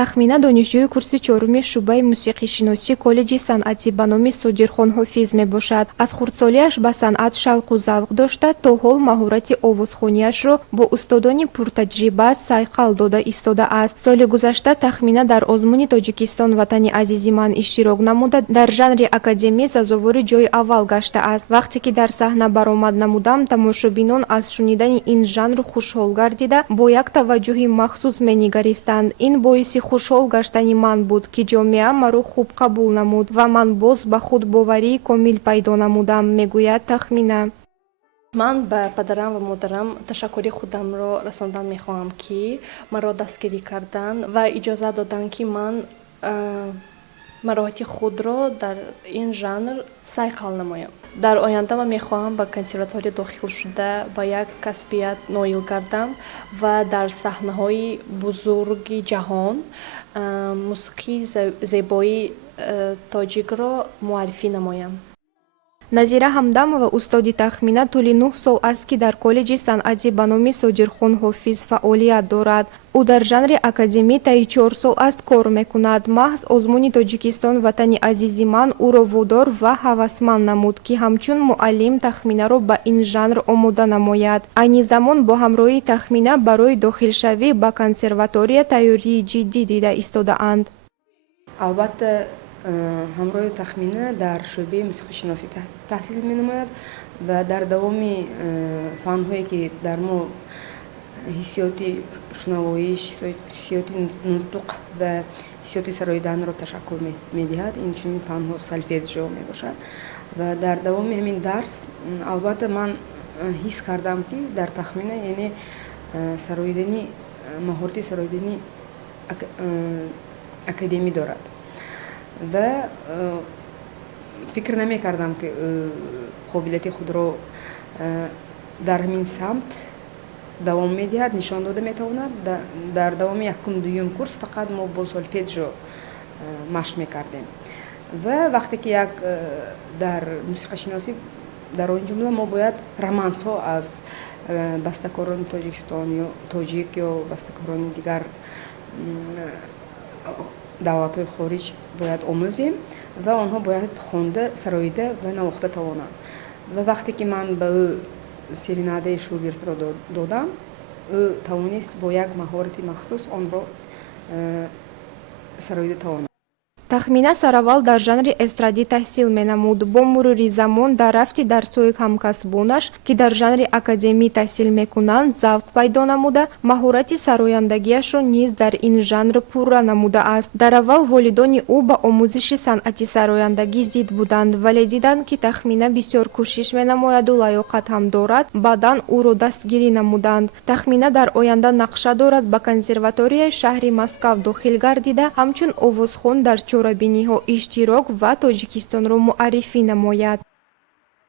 тахмина донишҷӯи курси чоруми шуъбаи мусиқишиносӣ коллеҷи санъатӣ ба номи Содирхон Ҳофиз мебошад. Аз хурдсолиаш ба санъат шавқу завқ дошта, то ҳол маҳорати овозхониашро бо устодони пуртаҷриба сайқал дода истодааст. Соли гузашта тахмина дар озмуни Тоҷикистон ватани азизи ман иштирок намуда, дар жанри академӣ сазовори ҷойи аввал гаштааст. Вақте ки дар саҳна баромад намудам, тамошобинон аз шунидани ин жанр хушҳол гардида, бо як таваҷҷӯҳи махсус менигаристанд. Ин боиси хушҳол гаштани ман буд, ки ҷомеа маро хуб қабул намуд ва ман боз ба худбоварии комил пайдо намудам, мегӯяд тахмина. ман ба падарам ва модарам ташаккури худамро расонидан мехоҳам, ки маро дастгирӣ карданд ва иҷоза доданд, ки ман мароҳати худро дар ин жанр сайқал намоям. дар оянда ман мехоҳам ба консерватория дохил шуда ба як касбият ноил гардам ва дар саҳнаҳои бузурги ҷаҳон мусиқии зебои тоҷикро муаррифӣ намоям. Назира Ҳамдамова, устоди тахмина, тӯли 9 сол аст, ки дар коллеҷи санъатӣ ба номи Содирхон Ҳофиз фаъолият дорад. ӯ дар жанри академӣ таи 4 сол аст кор мекунад. маҳз озмуни Тоҷикистон ватани азизи ман ӯро водор ва ҳавасманд намуд, ки ҳамчун муаллим тахминаро ба ин жанр омода намояд. Айни замон бо ҳамроҳии тахмина барои дохилшавӣ ба консерватория тайёрии ҷиддӣ дида истодаанд. албатта ҳамроҳи тахмина дар шӯъбаи мусиқишиносӣ таҳсил менамояд ва дар давоми фанҳое ки дар мо ҳиссиёти шунавоӣ, ҳиссиёти нутуқ ва ҳиссиёти сароиданро ташаккул медиҳад. Инчунин фанҳо сольфеҷио мебошад ва дар давоми ҳамин дарс албатта ман ҳис кардам, ки дар тахмина яъне сароидани маҳорати сароидани академӣ дорад ва фикр намекардам, ки қобилияти худро дар ҳамин самт давом медиҳад, нишон дода метавонад. Дар давоми якум дуюм курс фақат мо бо сольфеҷио машқ мекардем ва вақте ки як дар мусиқашиносӣ дар он ҷумла мо бояд романсҳо аз бастакорони Тоҷикистон ё тоҷик ё бастакорони дигар давлатҳои хориҷ бояд омӯзем ва онҳо бояд хонда, сароида ва навохта тавонанд. Ва вақте ки ман ба ӯ серинадаи шогирдро додам, ӯ тавонист бо як маҳорати махсус онро сароида тавонад. Тахмина сараввал дар жанри эстрадӣ таҳсил менамуд. Бо мурури замон дар рафти дарсҳои ҳамкасбонаш, ки дар жанри академӣ таҳсил мекунанд, завқ пайдо намуда, маҳорати сарояндагиашро низ дар ин жанр пурра намудааст. Дар аввал волидони ӯ ба омӯзиши санъати сарояндагӣ зид буданд, вале диданд, ки тахмина бисёр кӯшиш менамояду лаёқат ҳам дорад, баъдан ӯро дастгирӣ намуданд. Тахмина дар оянда нақша дорад ба консерваторияи шаҳри Москав дохил гардида, ҳамчун овозхон дар чорабиниҳо иштирок ва Тоҷикистонро муаррифӣ намояд.